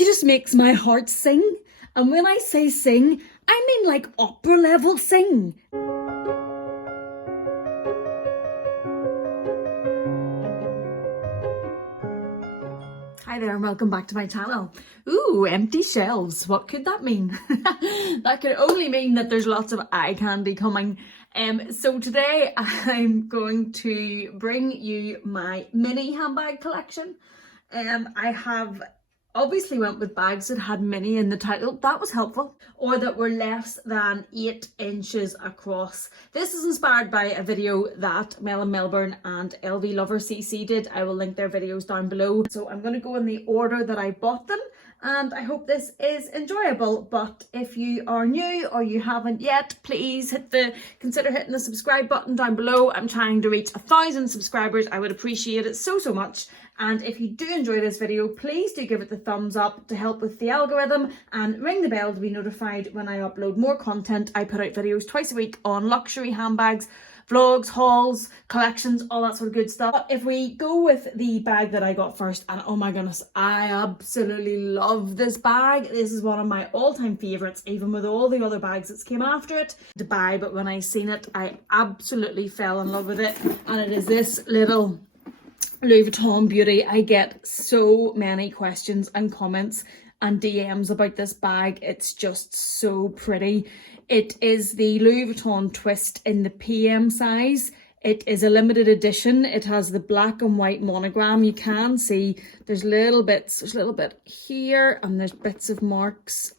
She just makes my heart sing. And when I say sing, I mean like opera level sing. Hi there and welcome back to my channel. Ooh, empty shelves. What could that mean? That could only mean that there's lots of eye candy coming. So today I'm going to bring you my mini handbag collection. I have obviously went with bags that had mini in the title. That was helpful. Or that were less than 8 inches across. This is inspired by a video that Mel in Melbourne and LV Lover CC did. I will link their videos down below. So I'm going to go in the order that I bought them. And I hope this is enjoyable. But if you are new or you haven't yet, please consider hitting the subscribe button down below. I'm trying to reach 1,000 subscribers. I would appreciate it so much. And if you do enjoy this video, please do give it the thumbs up to help with the algorithm and ring the bell to be notified when I upload more content. I put out videos twice a week on luxury handbags, vlogs, hauls, collections, all that sort of good stuff. But if we go with the bag that I got first, and oh my goodness, I absolutely love this bag. This is one of my all-time favourites, even with all the other bags that came after it to buy. But when I seen it, I absolutely fell in love with it. And it is this little Louis Vuitton beauty. I get so many questions and comments and DMs about this bag. It's just so pretty. It is the Louis Vuitton twist in the PM size. It is a limited edition. It has the black and white monogram. You can see there's little bits. There's a little bit here and there's bits of marks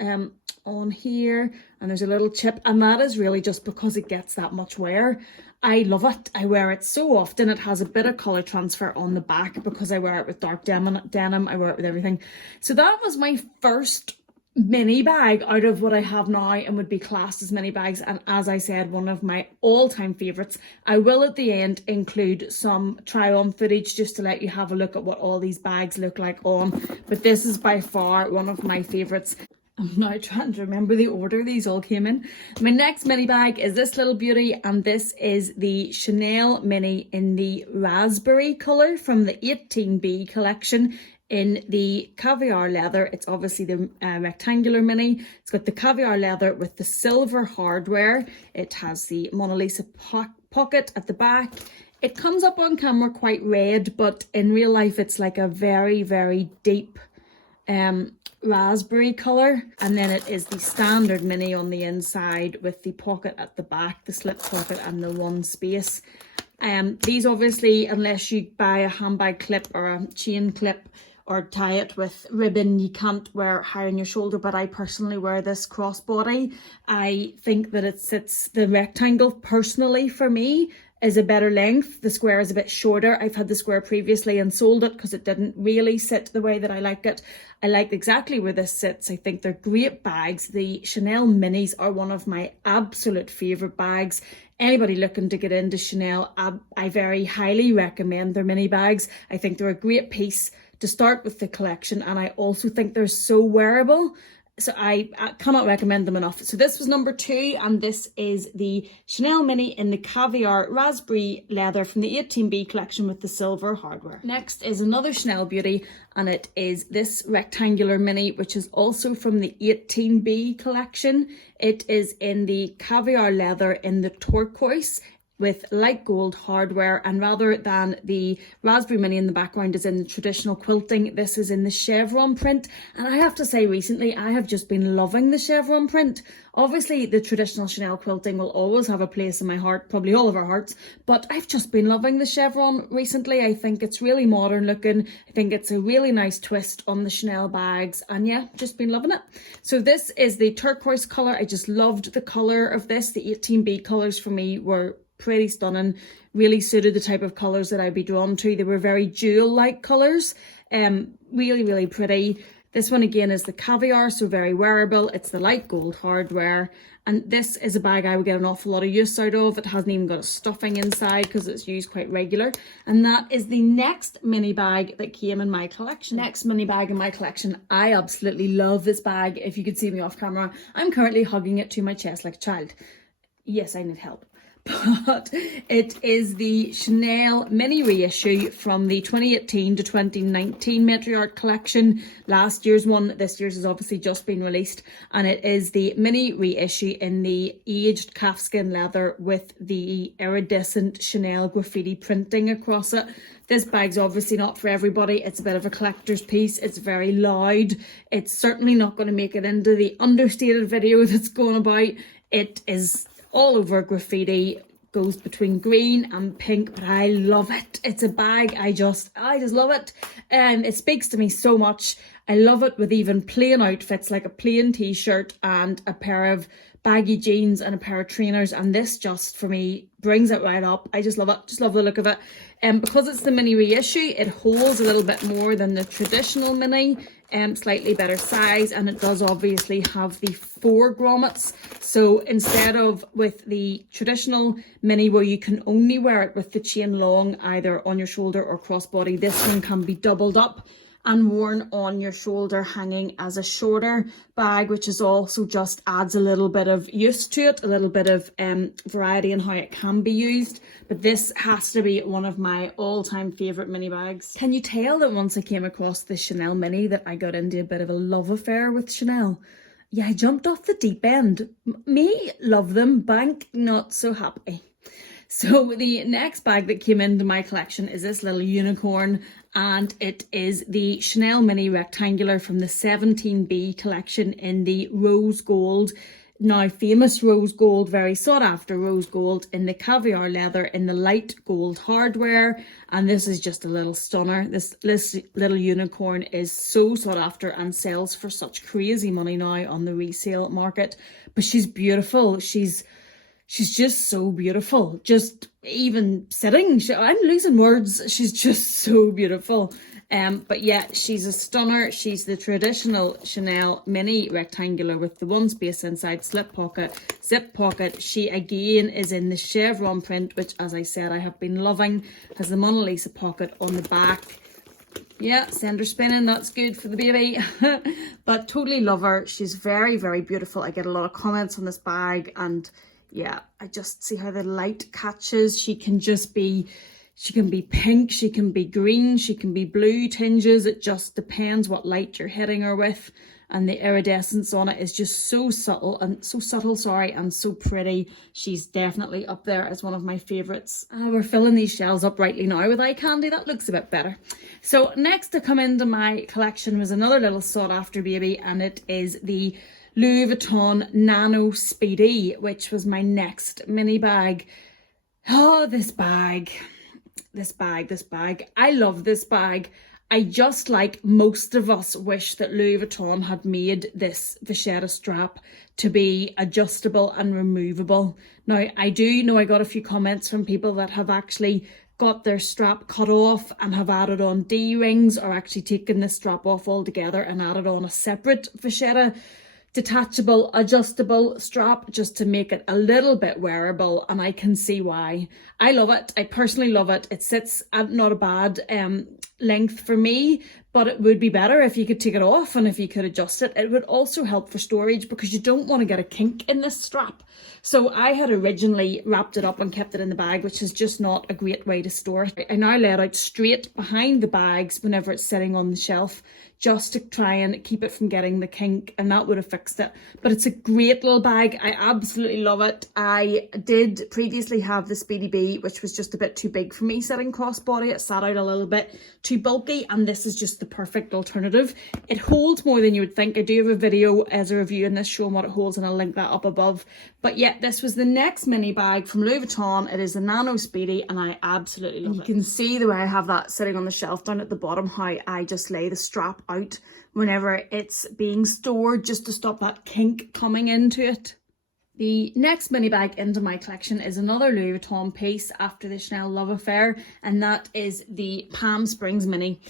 on here, and there's a little chip, and that is really just because it gets that much wear. I love it. I wear it so often. It has a bit of colour transfer on the back because I wear it with dark denim. I wear it with everything. So that was my first mini bag out of what I have now and would be classed as mini bags. And as I said, one of my all-time favourites. I will at the end include some try-on footage just to let you have a look at what all these bags look like on. But this is by far one of my favourites. I'm now trying to remember the order these all came in. My next mini bag is this little beauty, and this is the Chanel Mini in the raspberry colour from the 18B collection in the caviar leather. It's obviously the rectangular mini. It's got the caviar leather with the silver hardware. It has the Mona Lisa pocket at the back. It comes up on camera quite red, but in real life it's like a very, very deep raspberry colour. And then it is the standard mini on the inside with the pocket at the back, the slip pocket and the one space. These obviously, unless you buy a handbag clip or a chain clip or tie it with ribbon, you can't wear high on your shoulder, but I personally wear this crossbody. I think that it sits, the rectangle personally for me is a better length. The square is a bit shorter. I've had the square previously and sold it because it didn't really sit the way that I like it. I like exactly where this sits. I think they're great bags. The Chanel minis are one of my absolute favourite bags. Anybody looking to get into Chanel, I very highly recommend their mini bags. I think they're a great piece to start with the collection, and I also think they're so wearable. So I cannot recommend them enough. So this was number 2, and this is the Chanel Mini in the caviar raspberry leather from the 18B collection with the silver hardware. Next is another Chanel beauty, and it is this rectangular mini, which is also from the 18B collection. It is in the caviar leather in the turquoise with light gold hardware, and rather than the raspberry mini in the background is in the traditional quilting, this is in the chevron print. And I have to say, recently I have just been loving the chevron print. Obviously the traditional Chanel quilting will always have a place in my heart, probably all of our hearts, but I've just been loving the chevron recently. I think it's really modern looking. I think it's a really nice twist on the Chanel bags, and yeah, just been loving it. So this is the turquoise colour. I just loved the colour of this. The 18B colours for me were pretty stunning, really suited the type of colours that I'd be drawn to. They were very jewel-like colours, really, really pretty. This one again is the caviar, so very wearable. It's the light gold hardware, and this is a bag I would get an awful lot of use out of. It hasn't even got a stuffing inside because it's used quite regular. And that is the next mini bag that came in my collection. Next mini bag in my collection. I absolutely love this bag. If you could see me off camera, I'm currently hugging it to my chest like a child. Yes, I need help. but it is the Chanel mini reissue from the 2018 to 2019 Matriarch collection. Last year's one, this year's has obviously just been released, and it is the mini reissue in the aged calfskin leather with the iridescent Chanel graffiti printing across it. This bag's obviously not for everybody. It's a bit of a collector's piece. It's very loud. It's certainly not going to make it into the understated video that's going about. It is all over graffiti, goes between green and pink, but I love it. It's a bag I just love it. It speaks to me so much. I love it with even plain outfits like a plain t-shirt and a pair of baggy jeans and a pair of trainers, and this just for me brings it right up. I just love it, just love the look of it. Because it's the mini reissue, it holds a little bit more than the traditional mini, slightly better size, and it does obviously have the 4 grommets. So instead of with the traditional mini where you can only wear it with the chain long either on your shoulder or crossbody, this one can be doubled up and worn on your shoulder hanging as a shorter bag, which is also just adds a little bit of use to it, a little bit of variety in how it can be used. But this has to be one of my all-time favourite mini bags. Can you tell that once I came across the Chanel mini that I got into a bit of a love affair with Chanel? Yeah, I jumped off the deep end. Me, love them, bank, not so happy. So the next bag that came into my collection is this little unicorn, and it is the Chanel Mini Rectangular from the 17B collection in the rose gold, now famous rose gold, very sought after rose gold, in the caviar leather, in the light gold hardware. And this is just a little stunner. This little unicorn is so sought after and sells for such crazy money now on the resale market. But she's beautiful. She's just so beautiful. Just even sitting, I'm losing words. She's just so beautiful. But yeah, she's a stunner. She's the traditional Chanel mini rectangular with the one space inside, slip pocket, zip pocket. She again is in the chevron print, which as I said, I have been loving. Has the Mona Lisa pocket on the back. Yeah, send her spinning, that's good for the baby. But totally love her. She's very, very beautiful. I get a lot of comments on this bag, and yeah, I just see how the light catches. She can be pink, she can be green, she can be blue tinges. It just depends what light you're hitting her with. And the iridescence on it is just so subtle, and so pretty. She's definitely up there as one of my favourites. We're filling these shelves up rightly now with eye candy. That looks a bit better. So next to come into my collection was another little sought after baby, and it is the Louis Vuitton Nano Speedy, which was my next mini bag. Oh, this bag. I love this bag. I just, like most of us, wish that Louis Vuitton had made this vachetta strap to be adjustable and removable. Now, I do know I got a few comments from people that have actually got their strap cut off and have added on D-rings, or actually taken the strap off altogether and added on a separate vachetta detachable, adjustable strap just to make it a little bit wearable, and I can see why. I love it. I personally love it. It sits at not a bad length for me, but it would be better if you could take it off and if you could adjust it. It would also help for storage, because you don't want to get a kink in this strap. So I had originally wrapped it up and kept it in the bag, which is just not a great way to store it. I now lay it out straight behind the bags whenever it's sitting on the shelf, just to try and keep it from getting the kink, and that would have fixed it. But it's a great little bag. I absolutely love it. I did previously have the Speedy B, which was just a bit too big for me sitting crossbody. It sat out a little bit too bulky, and this is just the perfect alternative. It holds more than you would think. I do have a video as a review in this showing what it holds, and I'll link that up above. But yeah, this was the next mini bag from Louis Vuitton. It is the Nano Speedy, and I absolutely love it. You can see the way I have that sitting on the shelf down at the bottom, how I just lay the strap out whenever it's being stored, just to stop that kink coming into it. The next mini bag into my collection is another Louis Vuitton piece after the Chanel love affair, and that is the Palm Springs Mini.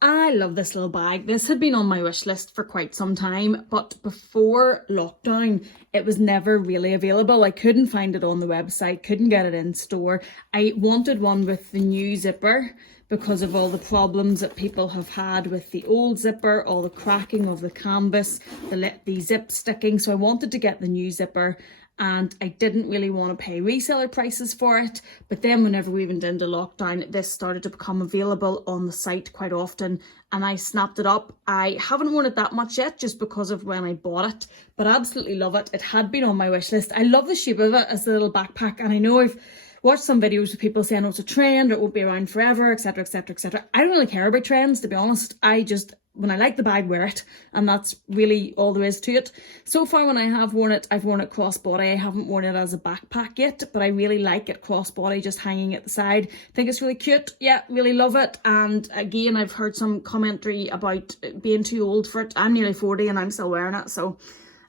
I love this little bag. This had been on my wish list for quite some time, but before lockdown, it was never really available. I couldn't find it on the website, couldn't get it in store. I wanted one with the new zipper because of all the problems that people have had with the old zipper, all the cracking of the canvas, the zip sticking. So I wanted to get the new zipper, and I didn't really want to pay reseller prices for it. But then whenever we went into lockdown, this started to become available on the site quite often, and I snapped it up. I haven't worn it that much yet just because of when I bought it, but I absolutely love it. It had been on my wish list. I love the shape of it as a little backpack, and I know I've watched some videos with people saying, oh, it's a trend, or it won't be around forever, etc, etc, etc. I don't really care about trends, to be honest. When I like the bag, wear it, and that's really all there is to it. So far when I have worn it, I've worn it crossbody. I haven't worn it as a backpack yet, but I really like it crossbody, just hanging at the side. I think it's really cute. Yeah, really love it. And again, I've heard some commentary about being too old for it. I'm nearly 40 and I'm still wearing it, so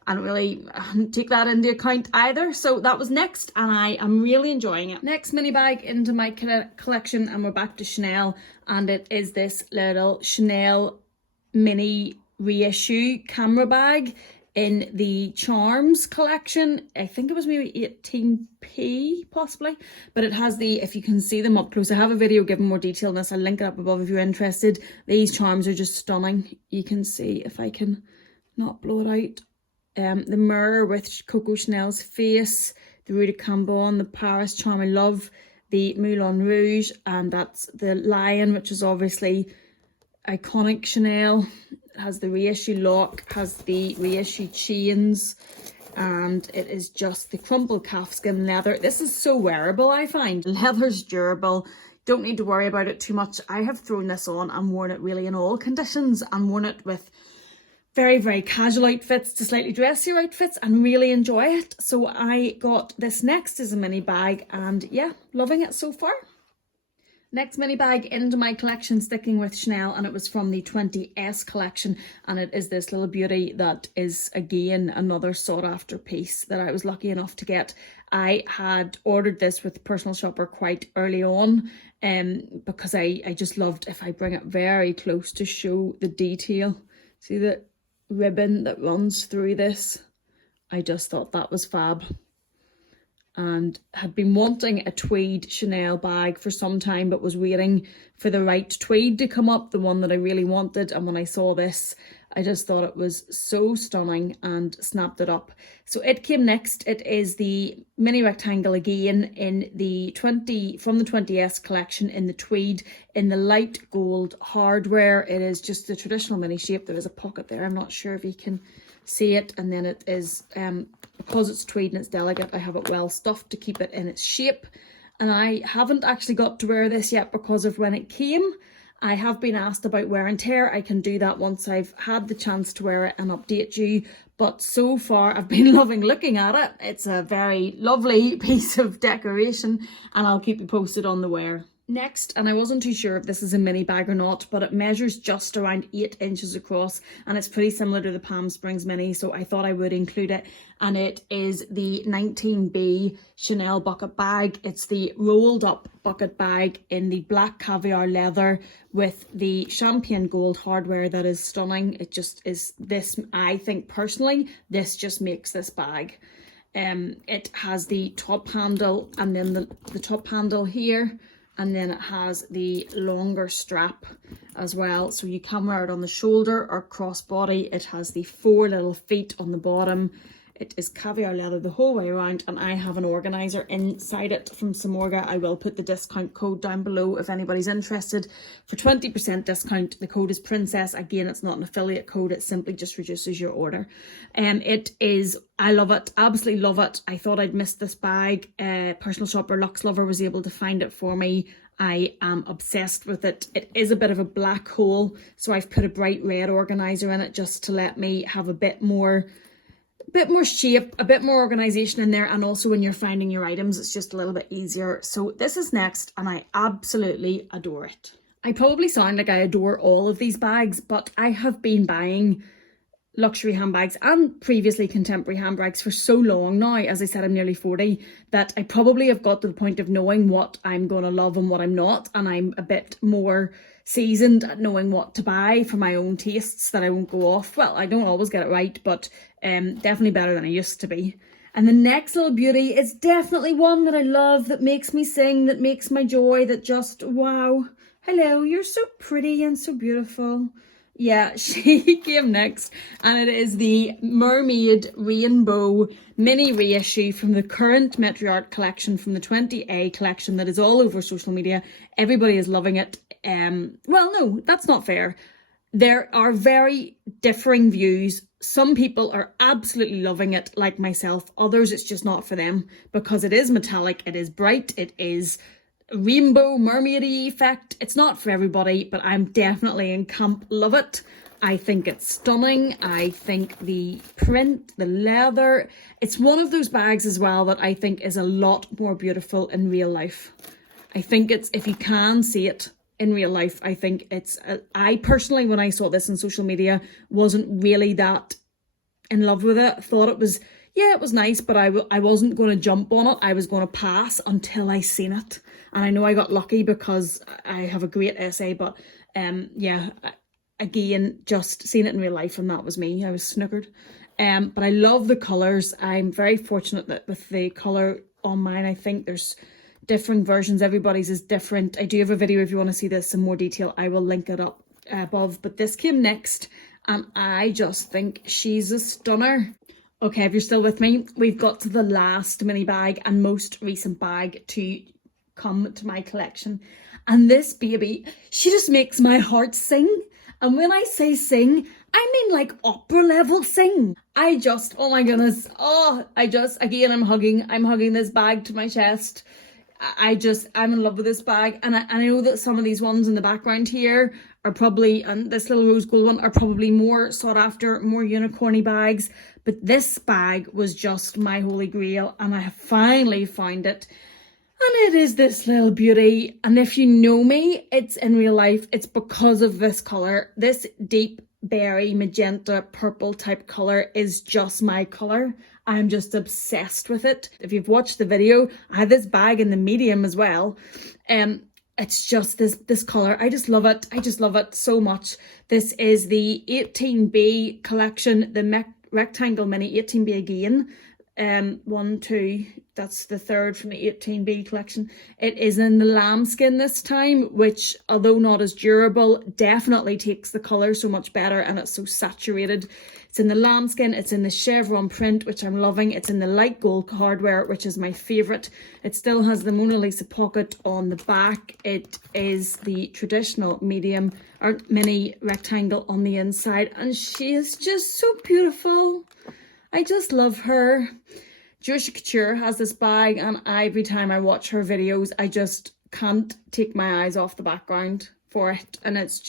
I don't really take that into account either. So that was next, and I am really enjoying it. Next mini bag into my collection, and we're back to Chanel, and it is this little Chanel mini reissue camera bag in the Charms collection. I think it was maybe 18p possibly, but it has the, if you can see them up close, I have a video giving more detail on this. I'll link it up above if you're interested. These charms are just stunning. You can see, if I can not blow it out, the mirror with Coco Chanel's face, the Rue de Cambon, the Paris charm I love, the Moulin Rouge, and that's the lion, which is obviously iconic Chanel. It has the reissue lock, has the reissue chains, and it is just the crumpled calfskin leather. This is so wearable, I find. Leather's durable, don't need to worry about it too much. I have thrown this on and worn it really in all conditions, and worn it with very, very casual outfits to slightly dressier outfits, and really enjoy it. So I got this next as a mini bag, and yeah, loving it so far. Next mini bag into my collection, sticking with Chanel, and it was from the 20S collection, and it is this little beauty that is again another sought after piece that I was lucky enough to get. I had ordered this with Personal Shopper quite early on, because I just loved, if I bring it very close to show the detail, see the ribbon that runs through this. I just thought that was fab, and had been wanting a tweed Chanel bag for some time, but was waiting for the right tweed to come up, the one that I really wanted. And when I saw this, I just thought it was so stunning and snapped it up. So it came next. It is the mini rectangle again in the from the 20S collection, in the tweed, in the light gold hardware. It is just the traditional mini shape. There is a pocket there. I'm not sure if you can see it. And then it is, because it's tweed and it's delicate, I have it well stuffed to keep it in its shape. And I haven't actually got to wear this yet because of when it came. I have been asked about wear and tear. I can do that once I've had the chance to wear it and update you. But so far, I've been loving looking at it. It's a very lovely piece of decoration, and I'll keep you posted on the wear. Next, and I wasn't too sure if this is a mini bag or not, but it measures just around 8 inches across, and it's pretty similar to the Palm Springs Mini, so I thought I would include it. And it is the 19B Chanel bucket bag. It's the rolled up bucket bag in the black caviar leather with the champagne gold hardware that is stunning. It just is this, I think personally, this just makes this bag. It has the top handle, and then the top handle here, and then it has the longer strap as well, so you can wear it on the shoulder or crossbody. It has the 4 little feet on the bottom. It is caviar leather the whole way around, and I have an organizer inside it from Samorga. I will put the discount code down below if anybody's interested. For 20% discount, the code is Princess. Again, it's not an affiliate code, it simply just reduces your order. It is, I love it, absolutely love it. I thought I'd missed this bag. Personal Shopper Luxe Lover was able to find it for me. I am obsessed with it. It is a bit of a black hole, so I've put a bright red organizer in it just to let me have a bit more shape, a bit more organization in there, and also when you're finding your items, it's just a little bit easier. So this is next, and I absolutely adore it. I probably sound like I adore all of these bags, but I have been buying luxury handbags and previously contemporary handbags for so long now. As I said, I'm nearly 40, that I probably have got to the point of knowing what I'm going to love and what I'm not, and I'm a bit more seasoned at knowing what to buy for my own tastes, that I won't go off. Well, I don't always get it right, but definitely better than I used to be. And the next little beauty is definitely one that I love, that makes me sing, that makes my joy, that just, wow. Hello, you're so pretty and so beautiful. yeah, she came next, and it is the Mermaid Rainbow mini reissue from the current Matriarch collection, from the 20A collection that is all over social media. Everybody is loving it. Well, no, that's not fair. There are very differing views. Some people are absolutely loving it, like myself. Others, it's just not for them, because it is metallic, it is bright, it is rainbow mermaidy effect. It's not for everybody, but I'm definitely in camp love it. I think it's stunning. I think the print, the leather, it's one of those bags as well that I think is a lot more beautiful in real life. I think it's, if you can see it in real life, I think it's, I personally, when I saw this on social media, wasn't really that in love with it. I thought it was, yeah, it was nice, but I wasn't going to jump on it. I was going to pass until I seen it. And I know I got lucky because I have a great essay, but yeah, again, just seeing it in real life, and that was me. I was snookered. But I love the colours. I'm very fortunate that with the colour on mine, I think there's different versions. Everybody's is different. I do have a video if you want to see this in more detail. I will link it up above. But this came next, and I just think she's a stunner. Okay, if you're still with me, we've got to the last mini bag and most recent bag to come to my collection. And this baby, she just makes my heart sing. And when I say sing, I mean like opera level sing. I just, oh my goodness. Oh, again, I'm hugging this bag to my chest. I'm in love with this bag. And I know that some of these ones in the background here are probably, and this little rose gold one, are probably more sought after, more unicorny bags. But this bag was just my holy grail, and I have finally found it. And it is this little beauty. And if you know me, it's in real life, it's because of this colour. This deep berry, magenta, purple type colour is just my colour. I'm just obsessed with it. If you've watched the video, I had this bag in the medium as well. It's just this colour. I just love it. I just love it so much. This is the 18B collection, the rectangle mini 18B again. 1, 2, that's the third from the 18B collection. It is in the lambskin this time, which, although not as durable, definitely takes the colour so much better, and it's so saturated. It's in the lambskin, it's in the chevron print, which I'm loving. It's in the light gold hardware, which is my favourite. It still has the Mona Lisa pocket on the back. It is the traditional medium or mini rectangle on the inside, and she is just so beautiful. I just love her. Juicy Couture has this bag, and every time I watch her videos, I just can't take my eyes off the background for it. And it's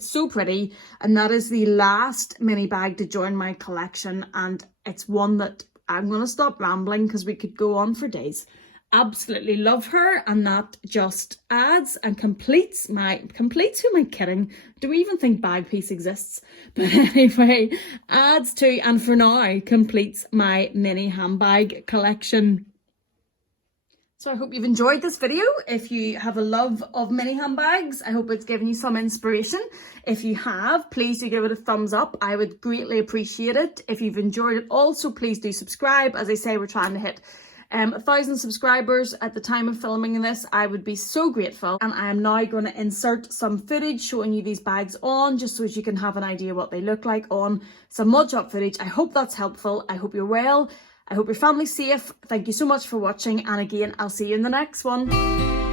so pretty. And that is the last mini bag to join my collection. And it's one that I'm going to stop rambling because we could go on for days. Absolutely love her, and that just adds and completes who am I kidding? Do we even think bag piece exists? But anyway, adds to, and for now, completes my mini handbag collection. So I hope you've enjoyed this video. If you have a love of mini handbags, I hope it's given you some inspiration. If you have, please do give it a thumbs up. I would greatly appreciate it. If you've enjoyed it also, please do subscribe. As I say, we're trying to hit 1,000 subscribers at the time of filming this. I would be so grateful. And I am now going to insert some footage showing you these bags on, just so as you can have an idea what they look like on. Some mod shop footage. I hope that's helpful. I hope you're well. I hope your family's safe. Thank you so much for watching. And again, I'll see you in the next one.